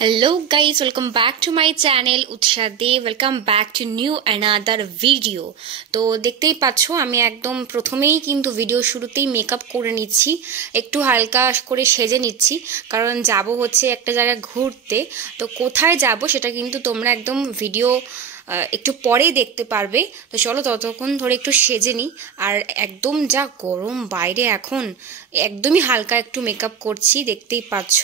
Hello guys, welcome back to my channel Utsha De. Welcome back to new another video. তো দেখতেই পাচ্ছো আমি একদম প্রথমেই কিন্তু ভিডিও শুরুতেই মেকআপ করে নিচ্ছি, একটু হালকা করে সেজে নিচ্ছি কারণ যাব হচ্ছে একটা জায়গায় ঘুরতে। তো কোথায় যাব সেটা কিন্তু তোমরা একদম ভিডিও একটু পরেই দেখতে পারবে। তো চলো ততক্ষণ ধরে একটু সেজে নিই। আর একদম যা গরম বাইরে এখন, একদমই হালকা একটু মেকআপ করছি দেখতেই পাচ্ছ।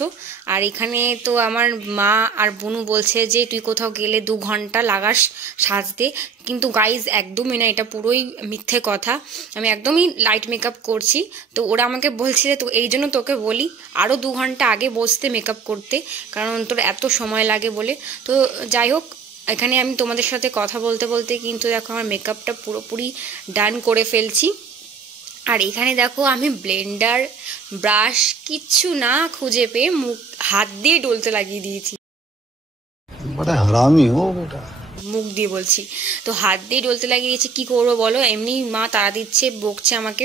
আর এখানে তো আমার মা আর বোনু বলছে যে তুই কোথাও গেলে 2 ঘন্টা লাগাস সাজতে, কিন্তু গাইজ একদমই না, এটা পুরোই মিথ্যে কথা। আমি একদমই লাইট মেকআপ করছি। তো ওরা আমাকে বলছে যে তো এই জন্য তোকে বলি আরও 2 ঘন্টা আগে বসতে মেকআপ করতে, কারণ তোর এত সময় লাগে বলে। তো যাই হোক, এখানে আমি তোমাদের সাথে কথা বলতে বলতে কিন্তু দেখো আমার মেকআপটা পুরোপুরি ডান করে ফেলছি। আর এখানে দেখো আমি ব্লেন্ডার, ব্রাশ কিচ্ছু না খুঁজে পেয়ে হাত দিয়ে ডলতে লাগিয়ে দিয়েছি। বড় হারামি হো বেটা, মুখ দিয়ে বলছি, তো হাত দিয়ে ডলতে লাগিয়ে দিয়েছি। কী করবো বলো, এমনি মা তাড়া দিচ্ছে, বকছে আমাকে।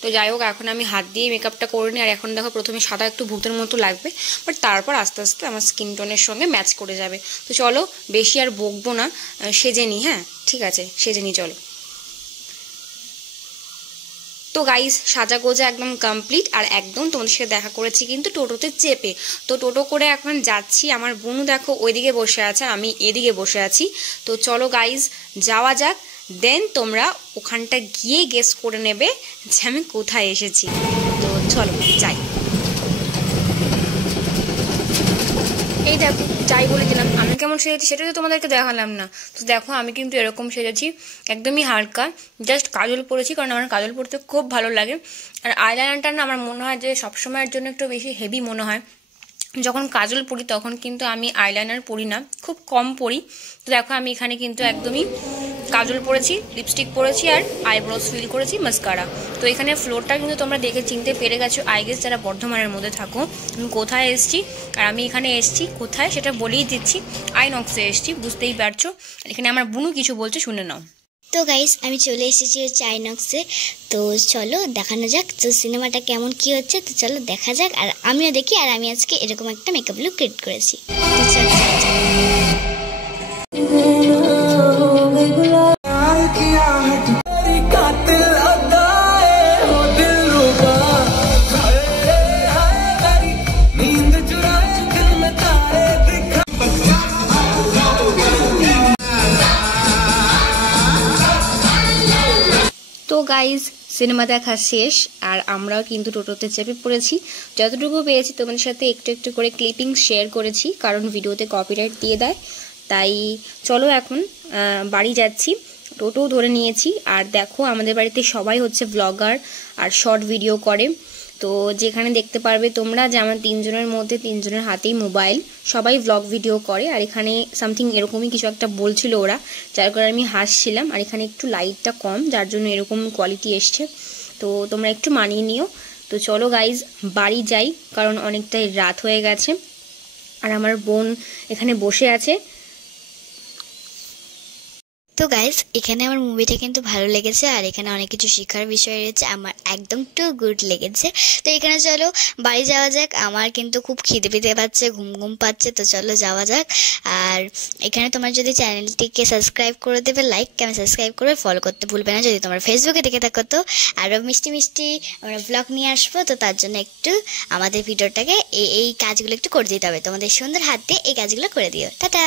তো যাই হোক, এখন আমি হাত দিয়ে মেকআপটা করে নিই। আর এখন দেখো প্রথমে সাদা একটু ভূতের মতো লাগবে, বাট তারপর আস্তে আস্তে আমার স্কিন টোনের সঙ্গে ম্যাচ করে যাবে। তো চলো বেশি আর বকবো না, সেজে নিই। হ্যাঁ ঠিক আছে, সেজে নিই চলো। তো গাইস সাজা গোজা একদম কমপ্লিট, আর একদম তোমাদের সাথে দেখা করেছি কিন্তু টোটোতে চেপে। তো টোটো করে এখন যাচ্ছি। আমার বোনু দেখো ওইদিকে বসে আছে, আমি এদিকে বসে আছি। তো চলো গাইস যাওয়া যাক, দেন তোমরা ওখানটা গিয়ে গেস করে নেবে যে আমি কোথায় এসেছি। তো চলো যাই। এই দেখো যাই বলে দিলাম, আমি কেমন সেজেছি সেটা তো তোমাদেরকে দেখালাম না। তো দেখো আমি কিন্তু এরকম সেজেছি, একদমই হালকা, জাস্ট কাজল পরেছি কারণ আমার কাজল পরতে খুব ভালো লাগে। আর আইলাইনারটা না আমার মনে হয় যে সবসময়ের জন্য একটু বেশি হেভি মনে হয়। যখন কাজল পরি তখন কিন্তু আমি আইলাইনার পরি না, খুব কম পরি। তো দেখো আমি এখানে কিন্তু একদমই কাজল পরেছি, লিপস্টিক পরেছি, আর আইব্রোজ ফিল করেছি মাস্কারা। তো এখানে ফ্লোরটা কিন্তু তোমরা দেখে চিনতে পেরে গেছো আই গেস যারা বর্ধমানের মধ্যে থাকো আমি কোথায় এসেছি। আর আমি এখানে এসেছি কোথায় সেটা বলেই দিচ্ছি, আইনক্সে এসেছি, বুঝতেই পারছো। এখানে আমার বুনু কিছু বলছে, শুনে নাও। তো গাইস আমি চলে এসেছি হচ্ছে আইনক্সে। তো চলো দেখানো যাক তো সিনেমাটা কেমন কি হচ্ছে। তো চলো দেখা যাক, আর আমিও দেখি। আর আমি আজকে এরকম একটা মেকআপ লুক ক্রিয়েট করেছি। তো চলো তো গাইজ সিনেমা দেখা শেষ, আর আমরাও কিন্তু টোটোতে চেপে পড়েছি। যতটুকু পেয়েছি তোমাদের সাথে একটু একটু করে ক্লিপিং শেয়ার করেছি, কারণ ভিডিওতে কপিরাইট দিয়ে দেয়। তাই চলো এখন বাড়ি যাচ্ছি, টোটোও ধরে নিয়েছি। আর দেখো আমাদের বাড়িতে সবাই হচ্ছে ব্লগার আর শর্ট ভিডিও করে। তো যেখানে দেখতে পারবে তোমরা যে আমার 3 জনের মধ্যে 3 জনের হাতেই মোবাইল, সবাই ব্লগ ভিডিও করে। আর এখানে সামথিং এরকমই কিছু একটা বলছিল ওরা, যার কারণে আমি হাসছিলাম। আর এখানে একটু লাইটটা কম, যার জন্য এরকম কোয়ালিটি এসছে, তো তোমরা একটু মানিয়ে নিও। তো চলো গাইজ বাড়ি যাই, কারণ অনেকটাই রাত হয়ে গেছে। আর আমার বোন এখানে বসে আছে। তো গাইস এখানে আমার মুভিটা কিন্তু ভালো লেগেছে, আর এখানে অনেক কিছু শেখার বিষয় রয়েছে, আমার একদম টু গুড লেগেছে। তো এখানে চলো বাড়ি যাওয়া যাক, আমার কিন্তু খুব খিদে পিতে পাচ্ছে, ঘুম ঘুম পাচ্ছে। তো চলো যাওয়া যাক। আর এখানে তোমার যদি চ্যানেলটিকে সাবস্ক্রাইব করে দেবে, লাইক আমি সাবস্ক্রাইব করে ফলো করতে ভুলবে না। যদি তোমার ফেসবুকে দেখে থাকো তো আরও মিষ্টি মিষ্টি আমরা ব্লগ নিয়ে আসবো। তো তার জন্য একটু আমাদের ভিডিওটাকে এই কাজগুলো একটু করে দিতে হবে, তোমাদের সুন্দর হাত দিয়ে এই কাজগুলো করে দিও। টাটা।